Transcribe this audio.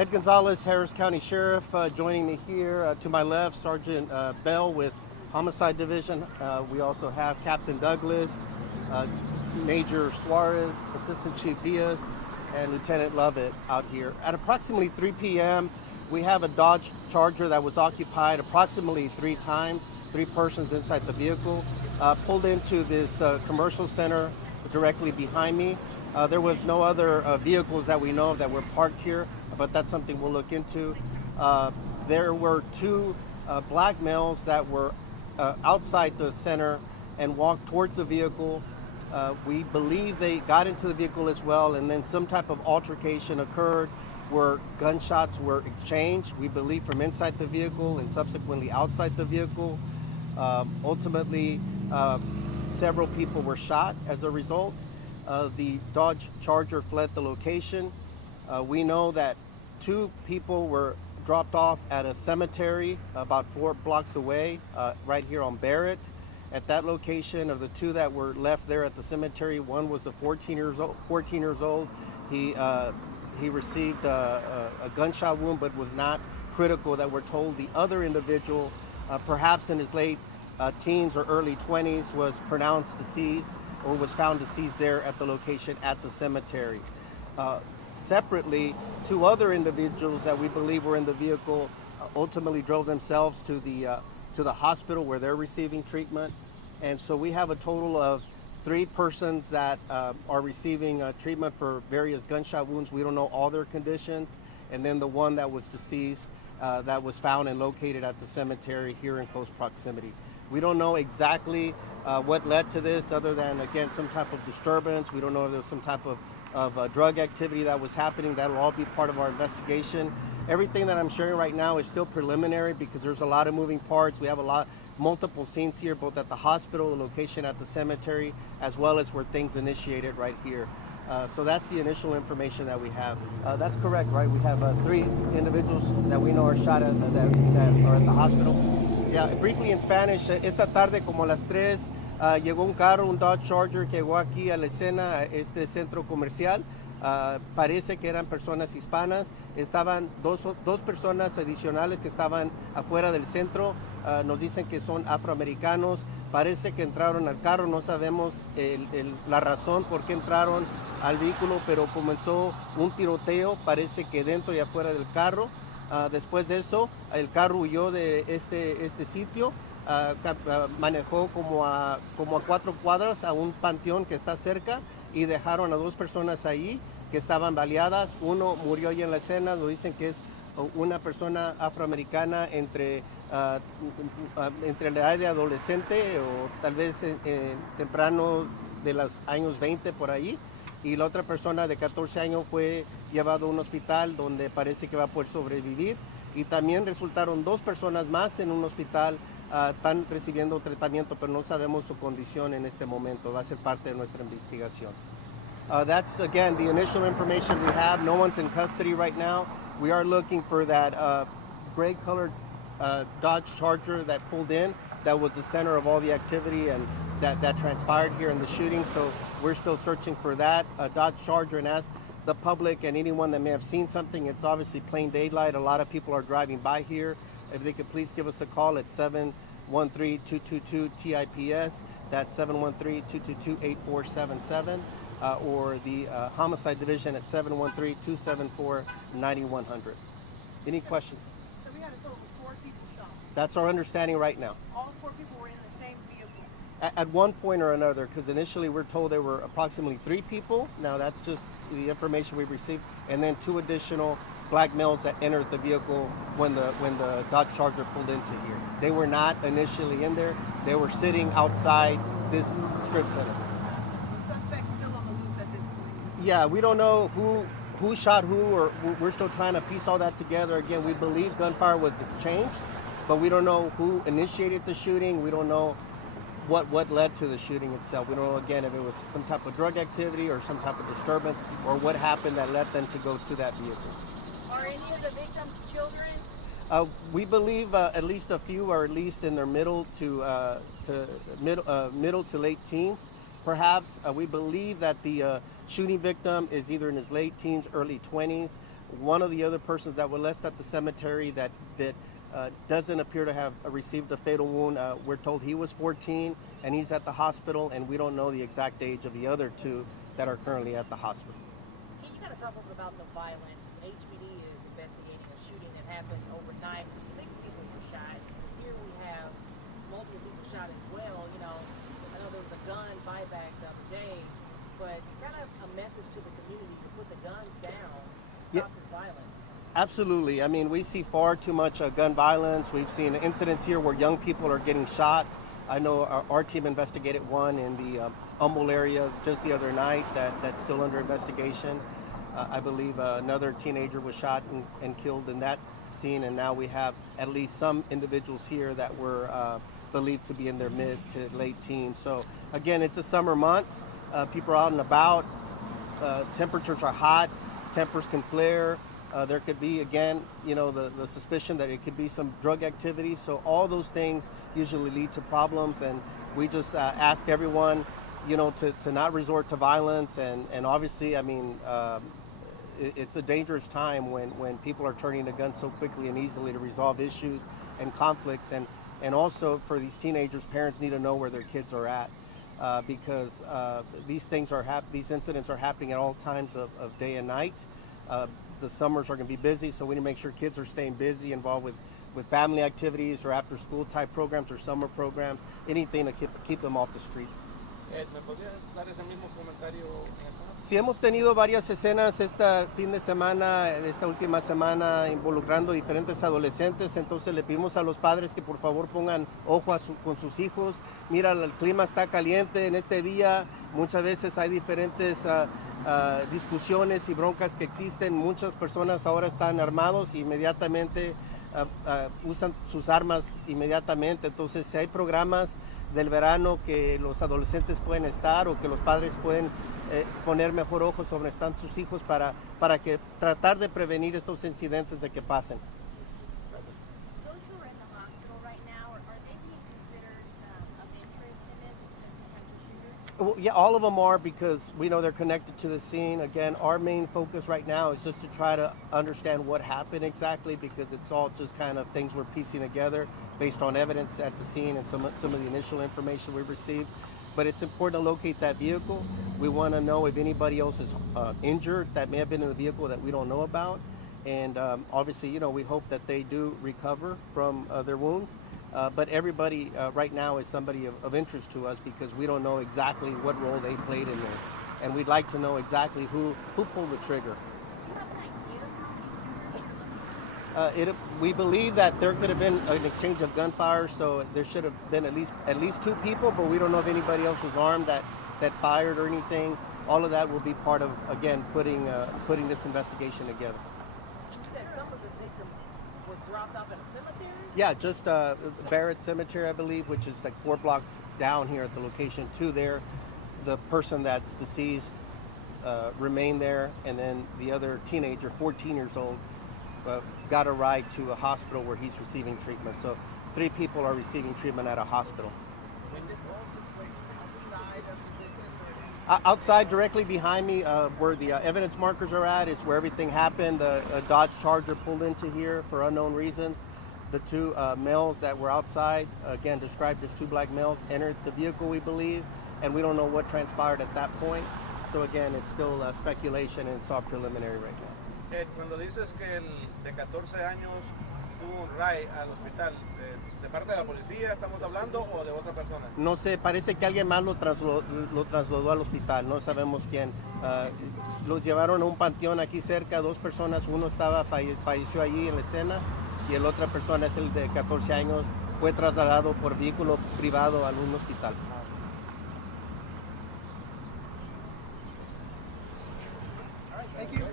Ed Gonzalez, Harris County Sheriff, joining me here. To my left, Sergeant Bell with Homicide Division. We also have Captain Douglas, uh, Major Suarez, Assistant Chief Diaz, and Lieutenant Lovett out here. At approximately 3 p.m., we have a Dodge Charger that was occupied approximately 3 times, 3 persons inside the vehicle, pulled into this commercial center directly behind me. There was no other vehicles that we know of that were parked here, but that's something we'll look into. There were 2 black males that were outside the center and walked towards the vehicle. We believe they got into the vehicle as well, and then some type of altercation occurred where gunshots were exchanged, we believe from inside the vehicle and subsequently outside the vehicle. Ultimately, several people were shot as a result. The Dodge Charger fled the location. We know that 2 people were dropped off at a cemetery about 4 blocks away, right here on Barrett. At that location, of the 2 that were left there at the cemetery, one was a 14 years old. He received a gunshot wound, but was not critical, that we're told. The other individual, perhaps in his late teens or early 20s, was pronounced deceased or was found deceased there at the location at the cemetery. Separately, 2 other individuals that we believe were in the vehicle ultimately drove themselves to the hospital where they're receiving treatment. And so we have a total of 3 persons that are receiving treatment for various gunshot wounds. We don't know all their conditions. And then the one that was deceased that was found and located at the cemetery here in close proximity. We don't know exactly what led to this, other than, again, some type of disturbance. We don't know if there was some type of drug activity that was happening. That'll all be part of our investigation. Everything that I'm sharing right now is still preliminary because there's a lot of moving parts. We have multiple scenes here, both at the hospital, the location at the cemetery, as well as where things initiated right here. So that's the initial information that we have. That's correct, right? We have 3 individuals that we know are shot that are at the hospital. Yeah, briefly in Spanish, esta tarde como a las 3 llegó un carro, un Dodge Charger, que llegó aquí a la escena, a este centro comercial. Parece que eran personas hispanas. Estaban dos personas adicionales que estaban afuera del centro. Nos dicen que son afroamericanos. Parece que entraron al carro. No sabemos la razón por qué entraron al vehículo, pero comenzó un tiroteo, parece que dentro y afuera del carro. Después de eso, el carro huyó de este sitio. Manejó como a 4 cuadras a un panteón que está cerca y dejaron a 2 personas ahí que estaban baleadas. Uno murió ahí en la escena. Nos dicen que es una persona afroamericana entre la edad de adolescente o tal vez temprano de los años 20 por ahí. Y la otra persona de 14 años fue llevado a un hospital donde parece que va a poder sobrevivir. Y también resultaron 2 personas más en un hospital. Están recibiendo tratamiento, pero no sabemos su condición en este momento. Va a ser parte de nuestra investigación. That's, again, the initial information we have. No one's in custody right now. We are looking for that gray-colored Dodge Charger that pulled in. That was the center of all the activity and that transpired here in the shooting. So we're still searching for that Dodge Charger, and as the public and anyone that may have seen something, it's obviously plain daylight. A lot of people are driving by here. If they could please give us a call at 713-222-TIPS. That's 713-222-8477. Or the Homicide Division at 713-274-9100. Any questions? So we had a total of 4 people shot. That's our understanding right now. All 4 people were in the same vehicle. At one point or another, because initially we're told there were approximately 3 people. Now that's just the information we received, and then 2 additional black males that entered the vehicle when the Dodge Charger pulled into here. They were not initially in there. They were sitting outside this strip center. The suspect's still on the loose at this point. Yeah, we don't know who shot who, or we're still trying to piece all that together. Again, we believe gunfire was exchanged, but we don't know who initiated the shooting. We don't know what led to the shooting itself. We don't know, again, if it was some type of drug activity or some type of disturbance, or what happened that led them to go to that vehicle. Are any of the victims children? We believe at least a few are at least in their middle to late teens. Perhaps we believe that the shooting victim is either in his late teens, early 20s. One of the other persons that were left at the cemetery that doesn't appear to have received a fatal wound. We're told he was 14 and he's at the hospital, and we don't know the exact age of the other two that are currently at the hospital. Can you kind of talk a little about the violence? HPD is investigating a shooting that happened overnight where 6 people were shot. Here we have multiple people shot as well. You know, I know there was a gun buyback the other day, but kind of a message to the community to put the guns down and stop this violence. Absolutely. I mean, we see far too much gun violence. We've seen incidents here where young people are getting shot. I know our team investigated one in the Humboldt area just the other night that's still under investigation. I believe another teenager was shot and killed in that scene, and now we have at least some individuals here that were believed to be in their mid to late teens. So again, it's a summer months. People are out and about. Temperatures are hot. Tempers can flare. There could be, again, you know, the suspicion that it could be some drug activity. So all those things usually lead to problems, and we just ask everyone, you know, to not resort to violence. And obviously, I mean, it's a dangerous time when people are turning to guns so quickly and easily to resolve issues and conflicts. And also for these teenagers, parents need to know where their kids are at, because these incidents are happening at all times of day and night. The summers are going to be busy, so we need to make sure kids are staying busy, involved with family activities or after school type programs or summer programs, anything to keep them off the streets. ¿Me podrías dar ese mismo comentario en español? Sí, hemos tenido varias escenas este fin de semana, esta última semana, involucrando diferentes adolescentes. Entonces le pedimos a los padres que por favor pongan ojo con sus hijos. Mira, el clima está caliente en este día. Muchas veces hay diferentes discusiones y broncas que existen. Muchas personas ahora están armados y inmediatamente usan sus armas inmediatamente. Entonces, si hay programas del verano que los adolescentes pueden estar o que los padres pueden poner mejor ojo sobre están sus hijos para que tratar de prevenir estos incidentes de que pasen. Gracias. Those who are in the hospital right now, are they being considered of interest in this as potential shooters? Well, yeah, all of them are, because we know they're connected to the scene. Again, our main focus right now is just to try to understand what happened exactly, because it's all just kind of things we're piecing together based on evidence at the scene and some of the initial information we received. But it's important to locate that vehicle. We want to know if anybody else is injured that may have been in the vehicle that we don't know about. And obviously, you know, we hope that they do recover from their wounds. But everybody right now is somebody of interest to us, because we don't know exactly what role they played in this. And we'd like to know exactly who pulled the trigger. Do you have an idea of how many shooters you're looking at? We believe that there could have been an exchange of gunfire, so there should have been at least 2 people, but we don't know if anybody else was armed that fired or anything. All of that will be part of, again, putting this investigation together. You said some of the victims were dropped off at a cemetery? Yeah, just Barrett Cemetery, I believe, which is like 4 blocks down here at the location to there. The person that's deceased remained there, and then the other teenager, 14 years old, got a ride to a hospital where he's receiving treatment. So 3 people are receiving treatment at a hospital. And this all took place outside of the business, or Outside, directly behind me, where the evidence markers are at, is where everything happened. A Dodge Charger pulled into here for unknown reasons. The 2 males that were outside, again described as 2 black males, entered the vehicle, we believe, and we don't know what transpired at that point. So again, it's still speculation, and it's all preliminary right now. Cuando dices que el de 14 años tuvo un ride al hospital, ¿de parte de la policía estamos hablando o de otra persona? No sé, parece que alguien más lo trasladó al hospital, no sabemos quién. Los llevaron a un panteón aquí cerca, 2 personas, uno falleció allí en la escena, y la otra persona es el de 14 años, fue trasladado por vehículo privado a un hospital. Thank you.